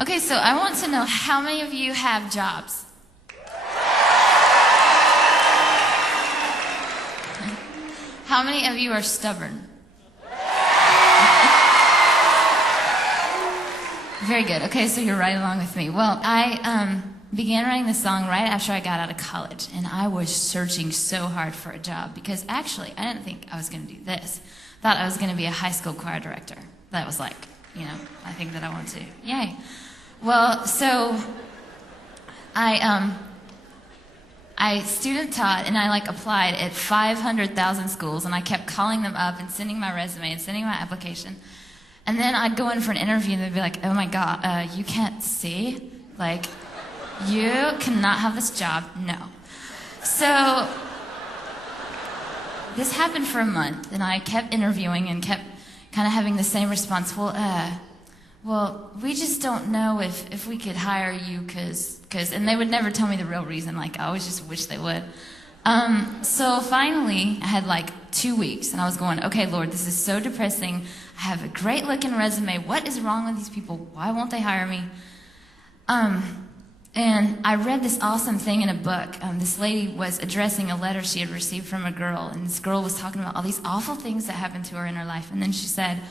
Okay, so I want to know how many of you have jobs? How many of you are stubborn? Very good. Okay, so you're right along with me. Well, I began writing this song right after I got out of college, and I was searching so hard for a job because actually I didn't think I was going to do this. I thought I was going to be a high school choir director. That was like, I think that I want to. Yay. Well, so I student taught, and I applied at 500,000 schools, and I kept calling them up and sending my resume and sending my application. And then I'd go in for an interview, and they'd be like, "Oh my God, you can't see? You cannot have this job." No. So this happened for a month, and I kept interviewing and kept kind of having the same response. Well, we just don't know if we could hire you because, and they would never tell me the real reason. I always just wish they would. So finally, I had 2 weeks, and I was going, "Okay, Lord, this is so depressing. I have a great looking resume. What is wrong with these people? Why won't they hire me?" And I read this awesome thing in a book. This lady was addressing a letter she had received from a girl, and this girl was talking about all these awful things that happened to her in her life. And then she said,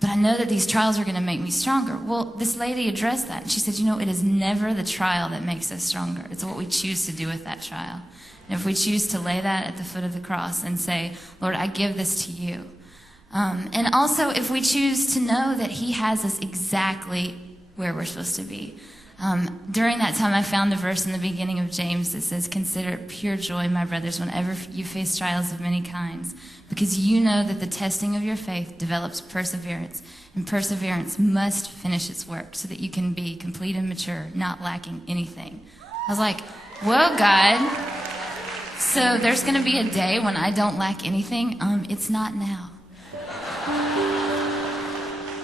"But I know that these trials are going to make me stronger." Well, this lady addressed that, and she said, it is never the trial that makes us stronger. It's what we choose to do with that trial. And if we choose to lay that at the foot of the cross and say, "Lord, I give this to you." And also, if we choose to know that He has us exactly where we're supposed to be. During that time, I found a verse in the beginning of James that says, "Consider it pure joy, my brothers, whenever you face trials of many kinds, because you know that the testing of your faith develops perseverance, and perseverance must finish its work so that you can be complete and mature, not lacking anything." I was like, whoa, God. So there's going to be a day when I don't lack anything. It's not now.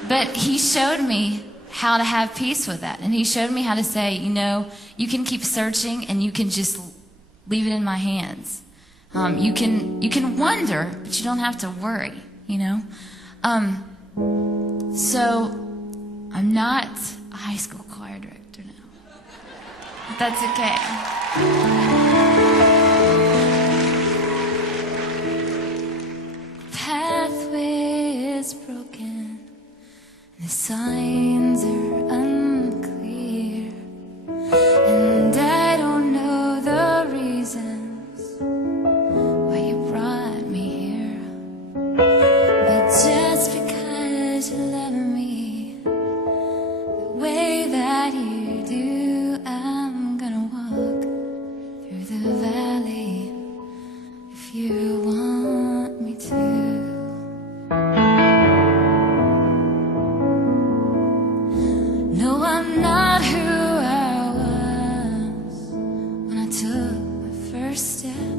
But He showed me how to have peace with that. And He showed me how to say, you can keep searching and you can just leave it in my hands. You can wonder, but you don't have to worry, So I'm not a high school choir director now. But that's okay. Pathway is broken. The signs are unclear, and I don't know the reasons why you brought me here. But just because you love me the way that you do, I'm gonna walk through the valley if you want me to. No, I'm not who I was when I took my first step,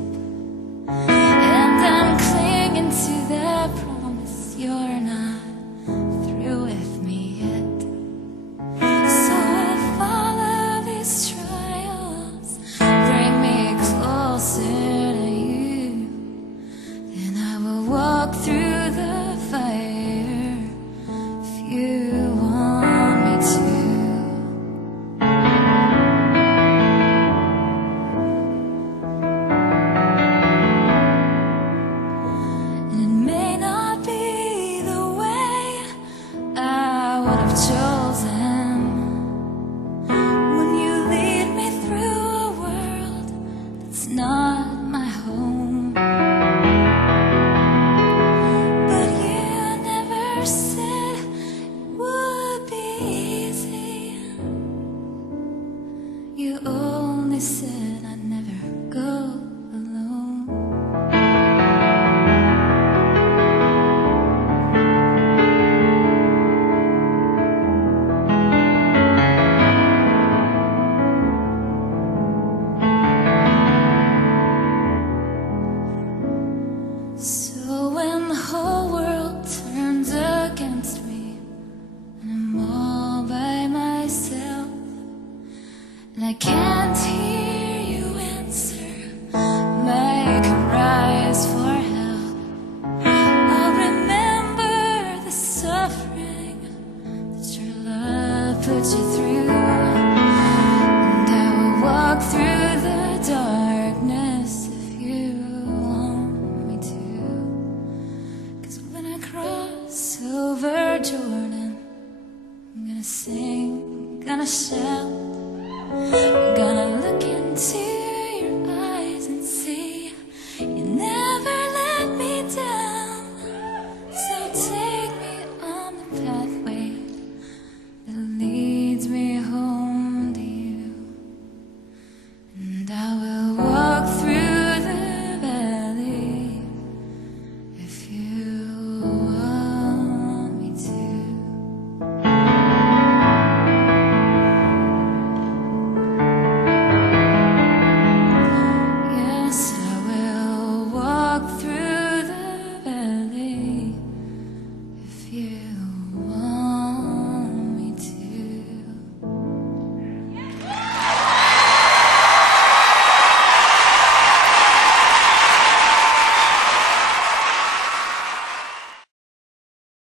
and I'm clinging to the promise you're not through with me yet. So if all of these trials bring me closer to you, then I will walk through the fire if you want me to. gonna sing, gonna shout, I'm gonna look into